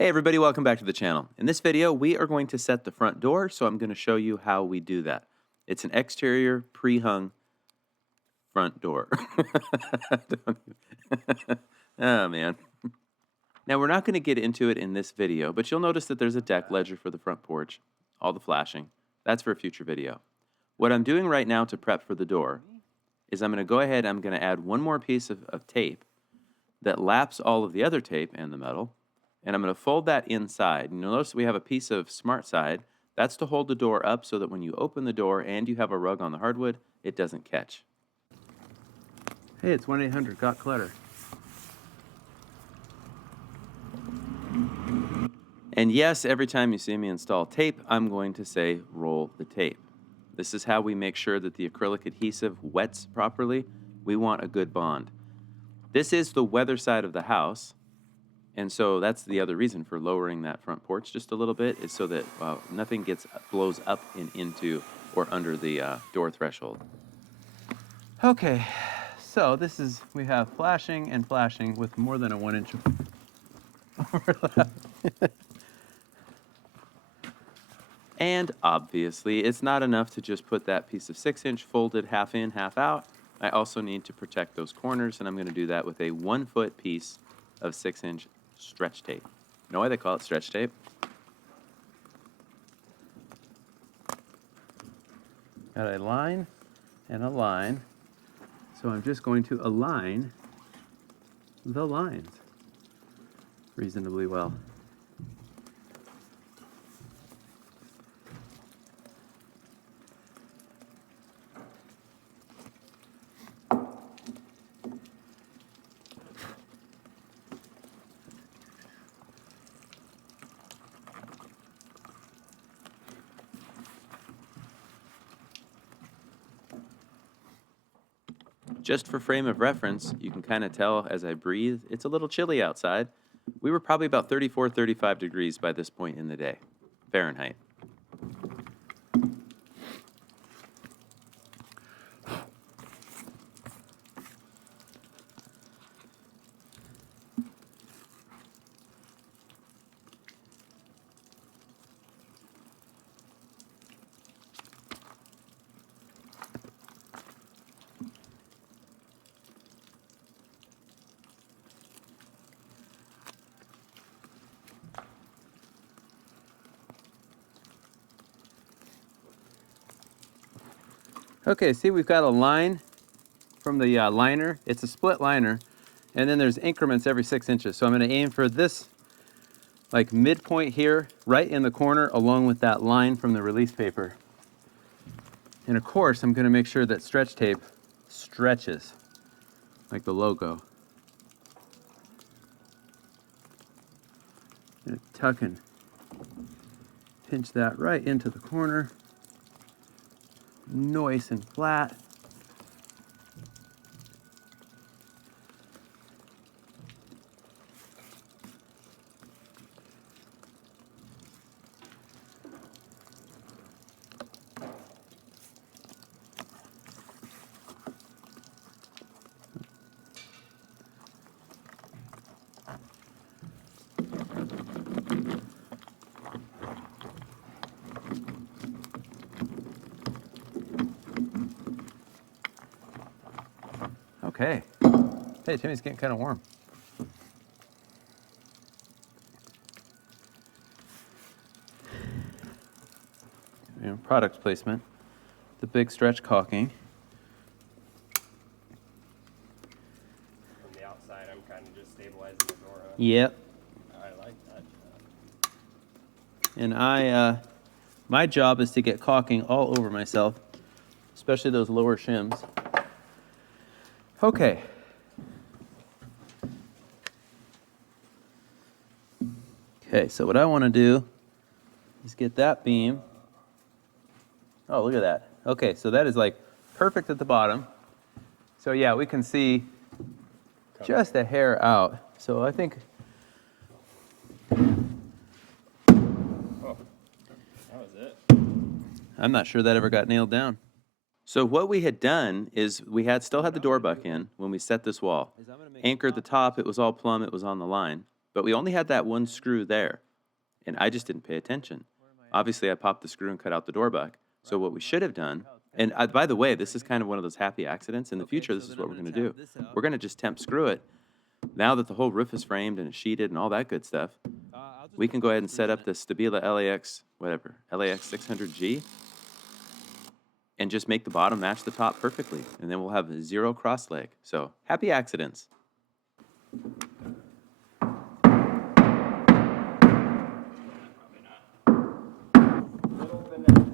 Hey everybody, welcome back to the channel. In this video, we are going to set the front door, so I'm going to show you how we do that. It's an exterior pre-hung front door. Oh man. Now we're not going to get into it in this video, but you'll notice that there's a deck ledger for the front porch, all the flashing. That's for a future video. What I'm doing right now to prep for the door is I'm going to go ahead, I'm going to add one more piece of tape that laps all of the other tape and the metal. And I'm going to fold that inside. And you'll notice we have a piece of smart side. That's to hold the door up so that when you open the door and you have a rug on the hardwood, it doesn't catch. Hey, it's 1-800-GOT-CLUTTER. And yes, every time you see me install tape, I'm going to say roll the tape. This is how we make sure that the acrylic adhesive wets properly. We want a good bond. This is the weather side of the house. And so that's the other reason for lowering that front porch just a little bit, is so that nothing blows up and into or under the door threshold. Okay, so we have flashing and flashing with more than a 1 inch overlap. And obviously it's not enough to just put that piece of 6-inch folded half in, half out. I also need to protect those corners, and I'm going to do that with a 1-foot piece of 6-inch stretch tape. You know why they call it stretch tape? Got a line and a line. So I'm just going to align the lines reasonably well. Just for frame of reference, you can kind of tell as I breathe, it's a little chilly outside. We were probably about 34, 35 degrees by this point in the day, Fahrenheit. Okay, see, we've got a line from the liner. It's a split liner, and then there's increments every 6 inches. So I'm going to aim for this like midpoint here, right in the corner, along with that line from the release paper. And of course, I'm going to make sure that stretch tape stretches like the logo. I'm going to tuck and pinch that right into the corner. Nice and flat. Okay. Hey, Timmy's getting kind of warm. Product placement. The big stretch caulking. From the outside, I'm kind of just stabilizing the door up. Yep. I like that. And my job is to get caulking all over myself, especially those lower shims. Okay. Okay, so what I want to do is get that beam. Oh, look at that. Okay, so that is like perfect at the bottom. So yeah, we can see just a hair out. So I think. Oh, that was it. I'm not sure that ever got nailed down. So what we had done is we still had the door buck in when we set this wall. Anchored the top, it was all plumb, it was on the line. But we only had that one screw there, and I just didn't pay attention. Obviously, I popped the screw and cut out the door buck. So what we should have done, and by the way, this is kind of one of those happy accidents. In the future, this is what we're going to do. We're going to just temp screw it. Now that the whole roof is framed and it's sheeted and all that good stuff, we can go ahead and set up the Stabila LAX 600G, and just make the bottom match the top perfectly. And then we'll have a 0 cross leg. So happy accidents.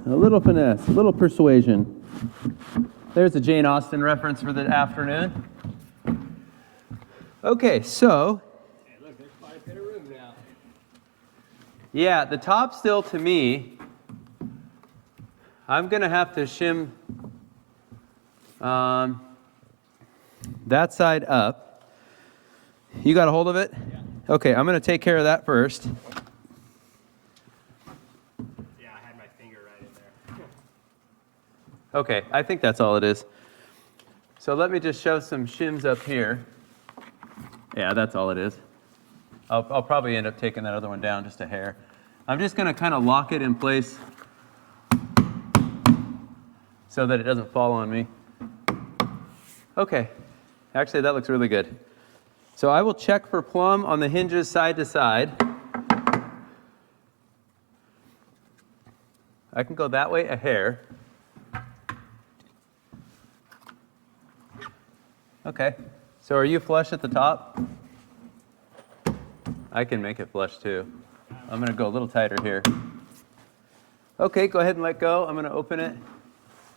A little finesse, a little persuasion. There's a Jane Austen reference for the afternoon. Okay, so. Hey, look, there's quite a bit of room now. Yeah, the top still, to me, I'm going to have to shim that side up. You got a hold of it? Yeah. Okay, I'm going to take care of that first. Yeah, I had my finger right in there. Okay, I think that's all it is. So let me just show some shims up here. Yeah, that's all it is. I'll probably end up taking that other one down just a hair. I'm just going to kind of lock it in place so that it doesn't fall on me. Okay, actually that looks really good. So I will check for plumb on the hinges side to side. I can go that way a hair. Okay, so are you flush at the top? I can make it flush too. I'm going to go a little tighter here. Okay, go ahead and let go. I'm going to open it,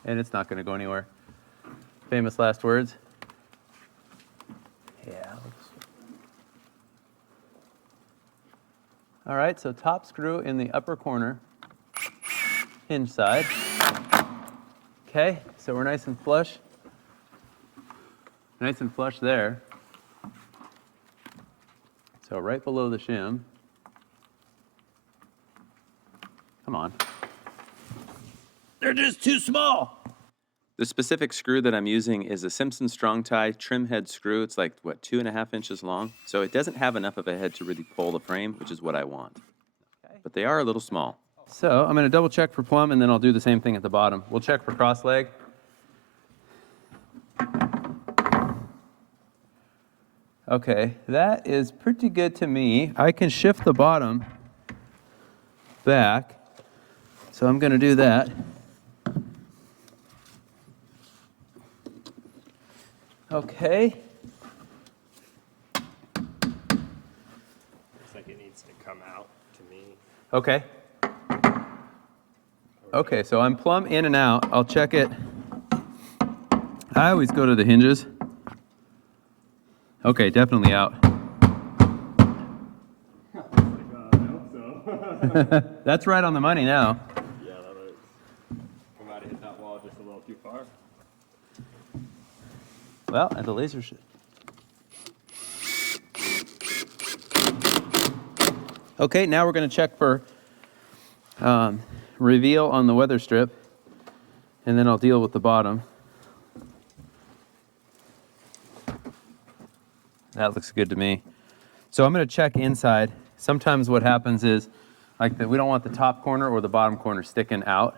and it's not going to go anywhere. Famous last words. Yeah. All right, so top screw in the upper corner, hinge side. Okay, so we're nice and flush. Nice and flush there. So right below the shim. Come on. They're just too small. The specific screw that I'm using is a Simpson Strong Tie trim head screw. It's like, what, 2.5 inches long? So it doesn't have enough of a head to really pull the frame, which is what I want. But they are a little small. So I'm going to double check for plumb, and then I'll do the same thing at the bottom. We'll check for cross leg. Okay, that is pretty good to me. I can shift the bottom back. So I'm going to do that. Okay. Looks like it needs to come out to me. Okay. Okay, so I'm plumb in and out. I'll check it. I always go to the hinges. Okay, definitely out. I hope so. That's right on the money now. Yeah, that looks. I might have hit that wall just a little too far. Well, and the laser should. Okay, now we're going to check for reveal on the weather strip, and then I'll deal with the bottom. That looks good to me. So I'm going to check inside. Sometimes what happens is, we don't want the top corner or the bottom corner sticking out.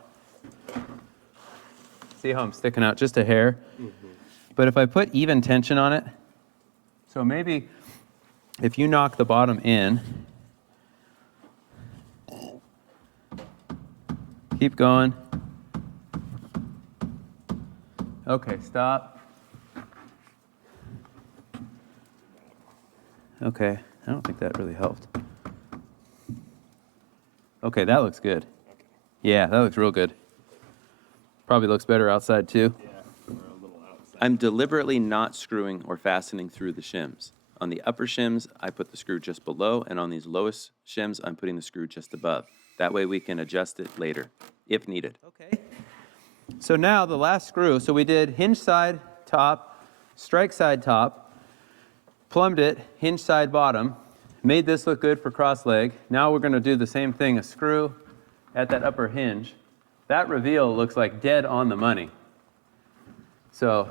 See how I'm sticking out just a hair? Mm-hmm. But if I put even tension on it, so maybe if you knock the bottom in, keep going. Okay, stop. Okay, I don't think that really helped. Okay, that looks good. Yeah, that looks real good. Probably looks better outside too. Yeah, we're a little outside. I'm deliberately not screwing or fastening through the shims. On the upper shims, I put the screw just below, and on these lowest shims, I'm putting the screw just above. That way we can adjust it later, if needed. Okay. So now the last screw, so we did hinge side top, strike side top, plumbed it, hinge side bottom, made this look good for cross leg. Now we're going to do the same thing, a screw at that upper hinge. That reveal looks like dead on the money. So,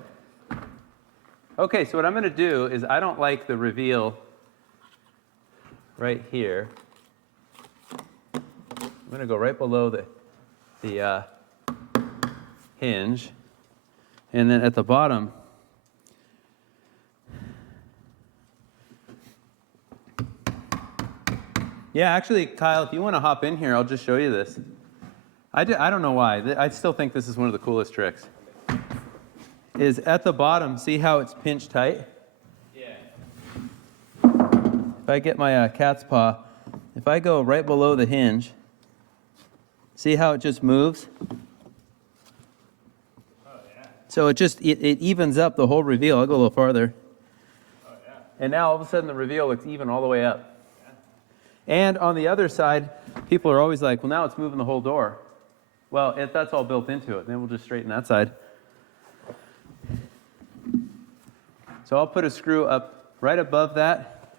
okay, so what I'm going to do is I don't like the reveal right here. I'm going to go right below the hinge. And then at the bottom, yeah, actually, Kyle, if you want to hop in here, I'll just show you this. I don't know why. I still think this is one of the coolest tricks. Is at the bottom, see how it's pinched tight? Yeah. If I get my cat's paw, if I go right below the hinge, see how it just moves? Oh, yeah. So it evens up the whole reveal. I'll go a little farther. Oh, yeah. And now all of a sudden the reveal looks even all the way up. And on the other side, people are always like, well, now it's moving the whole door. Well, that's all built into it. Then we'll just straighten that side. So I'll put a screw up right above that.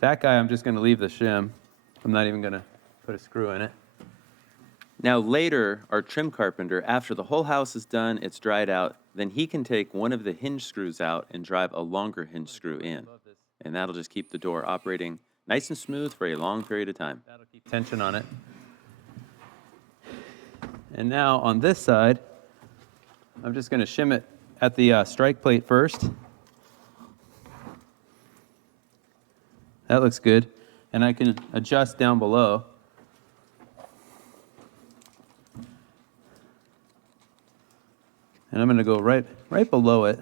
That guy, I'm just going to leave the shim. I'm not even going to put a screw in it. Now later, our trim carpenter, after the whole house is done, it's dried out, then he can take one of the hinge screws out and drive a longer hinge screw in. And that'll just keep the door operating nice and smooth for a long period of time. That'll keep tension on it. And now on this side, I'm just going to shim it at the strike plate first. That looks good. And I can adjust down below. And I'm going to go right below it.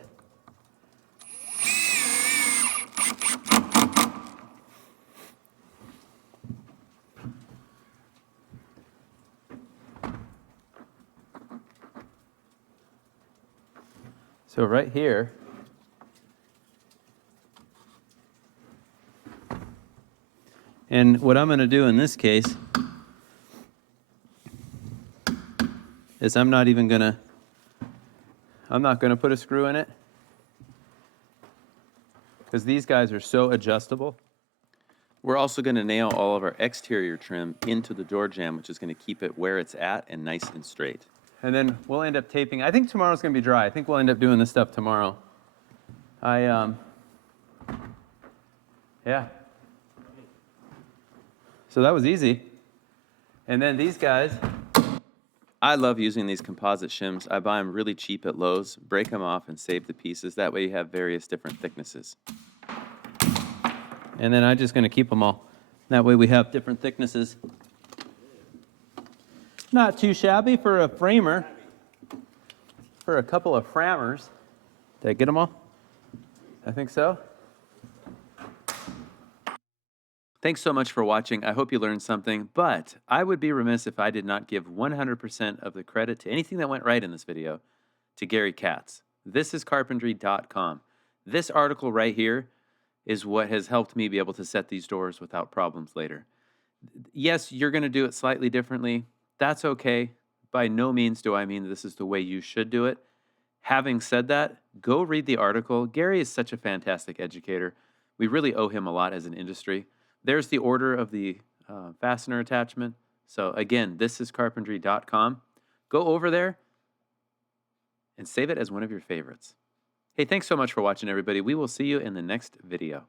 So right here, and what I'm going to do in this case is I'm not going to put a screw in it because these guys are so adjustable. We're also going to nail all of our exterior trim into the door jamb, which is going to keep it where it's at and nice and straight. And then we'll end up taping. I think tomorrow's going to be dry. I think we'll end up doing this stuff tomorrow. Yeah. So that was easy. And then these guys. I love using these composite shims. I buy them really cheap at Lowe's, break them off and save the pieces. That way you have various different thicknesses. And then I'm just going to keep them all. That way we have different thicknesses. Not too shabby for a framer. For a couple of framers. Did I get them all? I think so. Thanks so much for watching. I hope you learned something, but I would be remiss if I did not give 100% of the credit to anything that went right in this video to Gary Katz. Thisiscarpentry.com. This article right here is what has helped me be able to set these doors without problems later. Yes, you're going to do it slightly differently. That's okay. By no means do I mean this is the way you should do it. Having said that, go read the article. Gary is such a fantastic educator. We really owe him a lot as an industry. There's the order of the fastener attachment. So again, thisiscarpentry.com. Go over there and save it as one of your favorites. Hey, thanks so much for watching, everybody. We will see you in the next video.